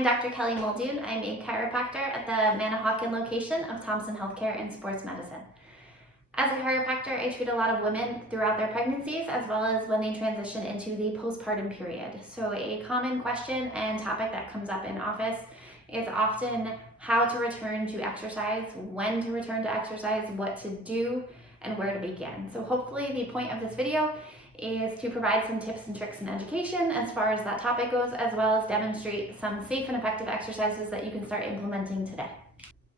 I'm Dr. Kelly Muldoon. I'm a chiropractor at the Manahawkin location of Thompson Healthcare in Sports Medicine. As a chiropractor, I treat a lot of women throughout their pregnancies as well as when they transition into the postpartum period. So a common question and topic that comes up in office is often how to return to exercise, when to return to exercise, what to do, and where to begin. So hopefully the point of this video is to provide some tips and tricks and education as far as that topic goes, as well as demonstrate some safe and effective exercises that you can start implementing today.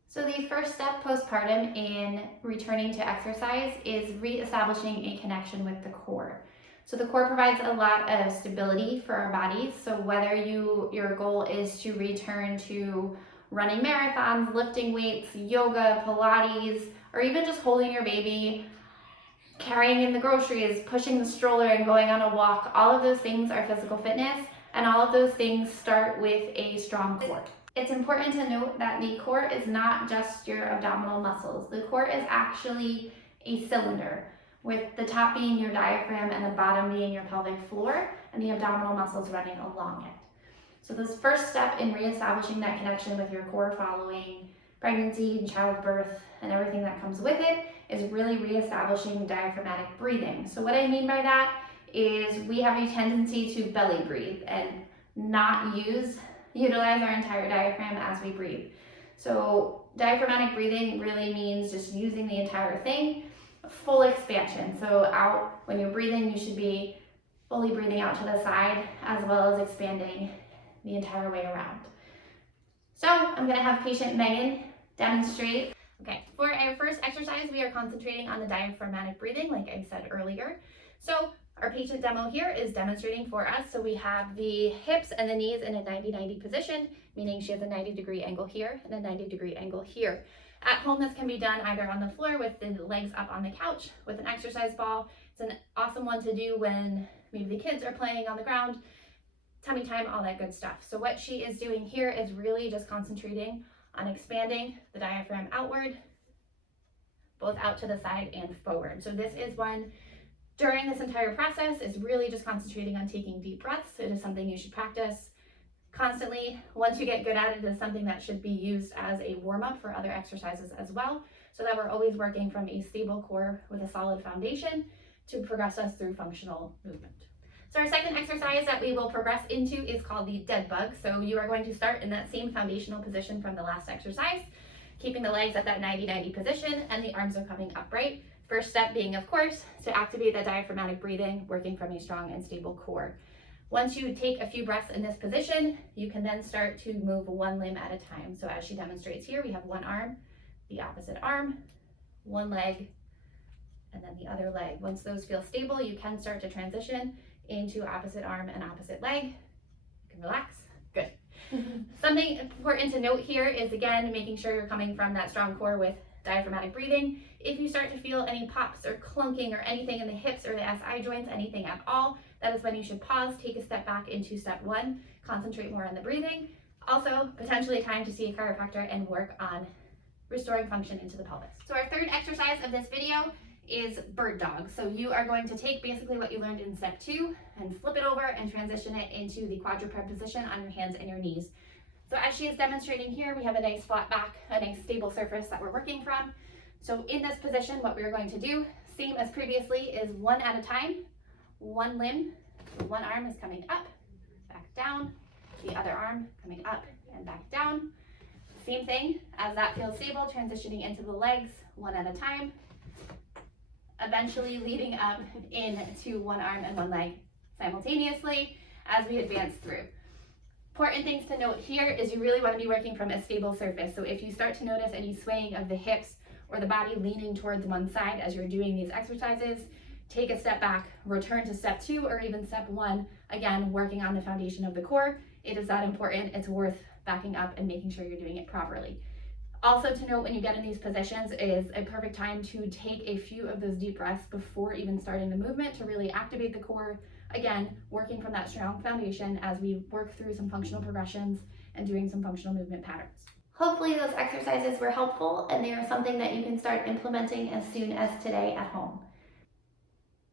So the first step postpartum in returning to exercise is reestablishing a connection with the core. So the core provides a lot of stability for our bodies. So whether your goal is to return to running marathons, lifting weights, yoga, Pilates, or even just holding your baby, carrying in the groceries, pushing the stroller, and going on a walk, all of those things are physical fitness, and all of those things start with a strong core. It's important to note that the core is not just your abdominal muscles. The core is actually a cylinder, with the top being your diaphragm and the bottom being your pelvic floor, and the abdominal muscles running along it. So this first step in reestablishing that connection with your core following pregnancy and childbirth and everything that comes with it is really reestablishing diaphragmatic breathing. So what I mean by that is we have a tendency to belly breathe and not utilize our entire diaphragm as we breathe. So diaphragmatic breathing really means just using the entire thing, full expansion. So out, when you're breathing, you should be fully breathing out to the side as well as expanding the entire way around. So I'm gonna have patient Megan demonstrate. Okay, for our first exercise, we are concentrating on the diaphragmatic breathing, like I said earlier. So our patient demo here is demonstrating for us. So we have the hips and the knees in a 90-90 position, meaning she has a 90-degree angle here and a 90-degree angle here. At home, this can be done either on the floor with the legs up on the couch with an exercise ball. It's an awesome one to do when maybe the kids are playing on the ground, tummy time, all that good stuff. So what she is doing here is really just concentrating on expanding the diaphragm outward, both out to the side and forward. So this is one, during this entire process, is really just concentrating on taking deep breaths. It is something you should practice constantly. Once you get good at it, it is something that should be used as a warm-up for other exercises as well, so that we're always working from a stable core with a solid foundation to progress us through functional movement. So our second exercise that we will progress into is called the dead bug. So you are going to start in that same foundational position from the last exercise, keeping the legs at that 90-90 position and the arms are coming upright. First step being, of course, to activate that diaphragmatic breathing, working from a strong and stable core. Once you take a few breaths in this position, you can then start to move one limb at a time. So as she demonstrates here, we have one arm, the opposite arm, one leg, and then the other leg. Once those feel stable, you can start to transition into opposite arm and opposite leg. You can relax. Good. Something important to note here is, again, making sure you're coming from that strong core with diaphragmatic breathing. If you start to feel any pops or clunking or anything in the hips or the SI joints, anything at all, that is when you should pause, take a step back into step one, concentrate more on the breathing. Also, potentially time to see a chiropractor and work on restoring function into the pelvis. So our third exercise of this video is bird dog. So you are going to take basically what you learned in step 2 and flip it over and transition it into the quadruped position on your hands and your knees. So as she is demonstrating here, we have a nice flat back, a nice stable surface that we're working from. So in this position, what we're going to do, same as previously, is one at a time, one limb. So one arm is coming up, back down, the other arm coming up and back down. Same thing, as that feels stable, transitioning into the legs, one at a time, eventually leading up into one arm and one leg simultaneously as we advance through. Important things to note here is you really want to be working from a stable surface. So if you start to notice any swaying of the hips or the body leaning towards one side as you're doing these exercises, take a step back, return to step 2 or even step 1, again, working on the foundation of the core. It is that important. It's worth backing up and making sure you're doing it properly. Also to note, when you get in these positions is a perfect time to take a few of those deep breaths before even starting the movement to really activate the core. Again, working from that strong foundation as we work through some functional progressions and doing some functional movement patterns. Hopefully those exercises were helpful and they are something that you can start implementing as soon as today at home.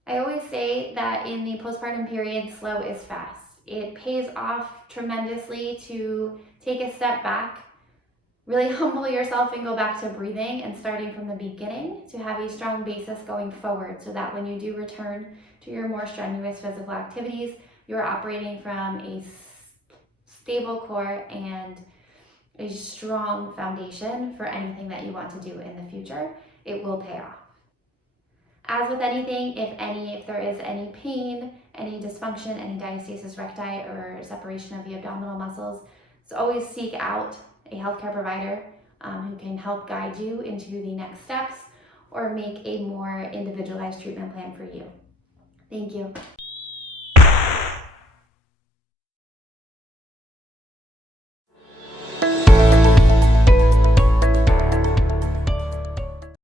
I always say that in the postpartum period, slow is fast. It pays off tremendously to take a step back, really humble yourself and go back to breathing and starting from the beginning to have a strong basis going forward, so that when you do return to your more strenuous physical activities, you're operating from a stable core and a strong foundation for anything that you want to do in the future. It will pay off. As with anything, if there is any pain, any dysfunction, any diastasis recti or separation of the abdominal muscles, so always seek out a healthcare provider who can help guide you into the next steps or make a more individualized treatment plan for you. Thank you.